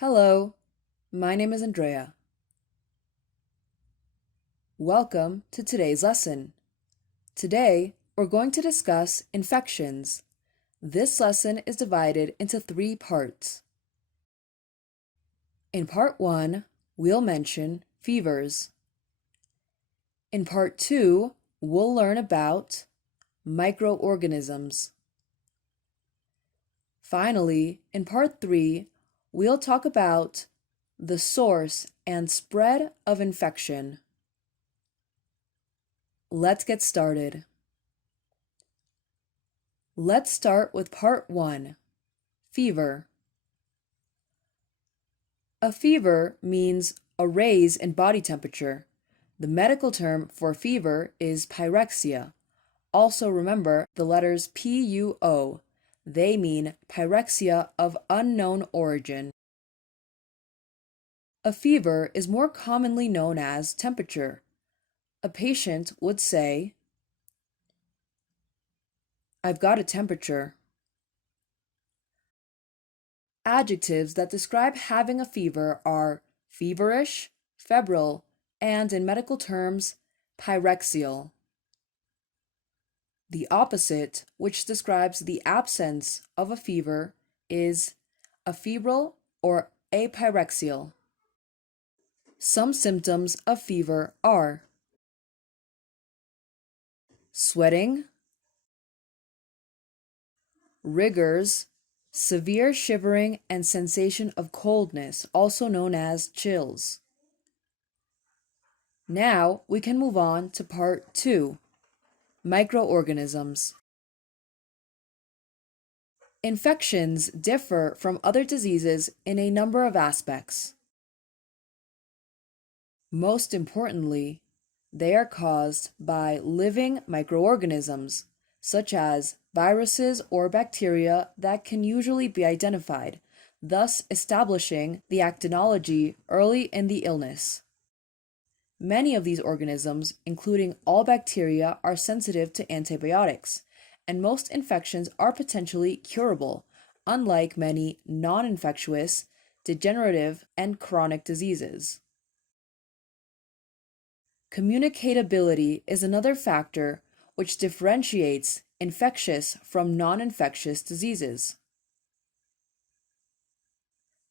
Hello, my name is Andrea. Welcome to today's lesson. Today, we're going to discuss infections. This lesson is divided into 3 parts. In part 1, we'll mention fevers. In part 2, we'll learn about microorganisms. Finally, in part 3, we'll talk about the source and spread of infection. Let's get started. Let's start with part 1, fever. A fever means a raise in body temperature. The medical term for fever is pyrexia. Also remember the letters PUO. They mean pyrexia of unknown origin. A fever is more commonly known as temperature. A patient would say, "I've got a temperature." Adjectives that describe having a fever are feverish, febrile, and in medical terms, pyrexial. The opposite, which describes the absence of a fever, is afebrile or apyrexial. Some symptoms of fever are sweating, rigors, severe shivering and sensation of coldness, also known as chills. Now we can move on to part 2, microorganisms. Infections differ from other diseases in a number of aspects. Most importantly, they are caused by living microorganisms, such as viruses or bacteria that can usually be identified, thus establishing the actinology early in the illness. Many of these organisms, including all bacteria, are sensitive to antibiotics, and most infections are potentially curable, unlike many non-infectious, degenerative, and chronic diseases. Communicability is another factor which differentiates infectious from non-infectious diseases.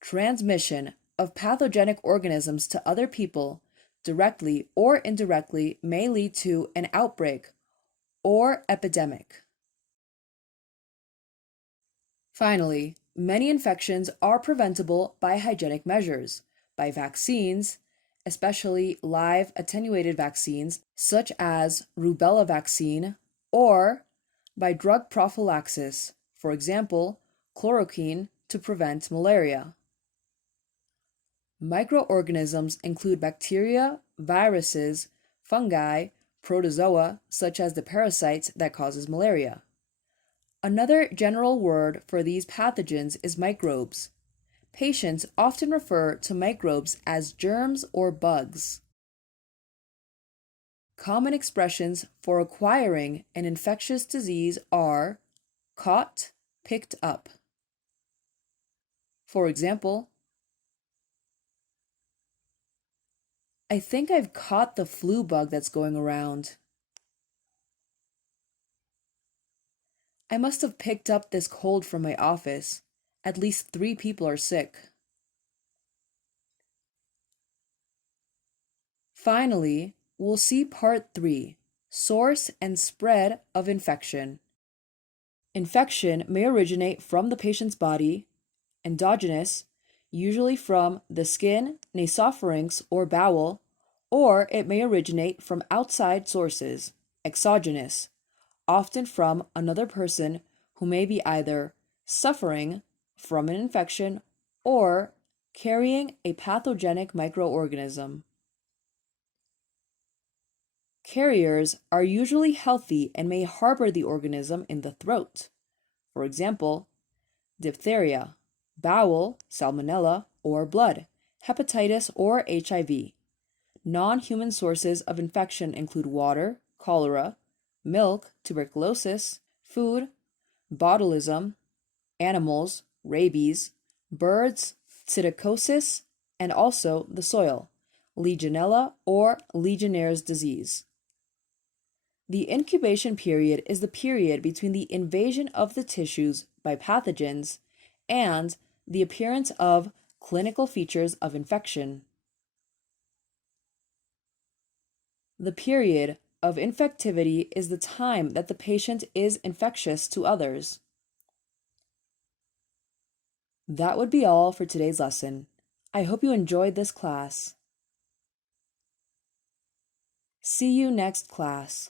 Transmission of pathogenic organisms to other people, directly or indirectly, may lead to an outbreak or epidemic. Finally, many infections are preventable by hygienic measures, by vaccines, especially live attenuated vaccines such as rubella vaccine, or by drug prophylaxis, for example, chloroquine to prevent malaria. Microorganisms include bacteria, viruses, fungi, protozoa, such as the parasite that causes malaria. Another general word for these pathogens is microbes. Patients often refer to microbes as germs or bugs. Common expressions for acquiring an infectious disease are caught, picked up. For example, "I think I've caught the flu bug that's going around." "I must have picked up this cold from my office. At least 3 people are sick." Finally, we'll see part 3, source and spread of infection. Infection may originate from the patient's body, endogenous, usually from the skin, nasopharynx, or bowel, or it may originate from outside sources, exogenous, often from another person who may be either suffering from an infection or carrying a pathogenic microorganism. Carriers are usually healthy and may harbor the organism in the throat. For example, diphtheria, bowel, salmonella, or blood, hepatitis or HIV. Non-human sources of infection include water, cholera, milk, tuberculosis, food, botulism, animals, rabies, birds, psittacosis, and also the soil, Legionella or Legionnaire's disease. The incubation period is the period between the invasion of the tissues by pathogens and the appearance of clinical features of infection. The period of infectivity is the time that the patient is infectious to others. That would be all for today's lesson. I hope you enjoyed this class. See you next class.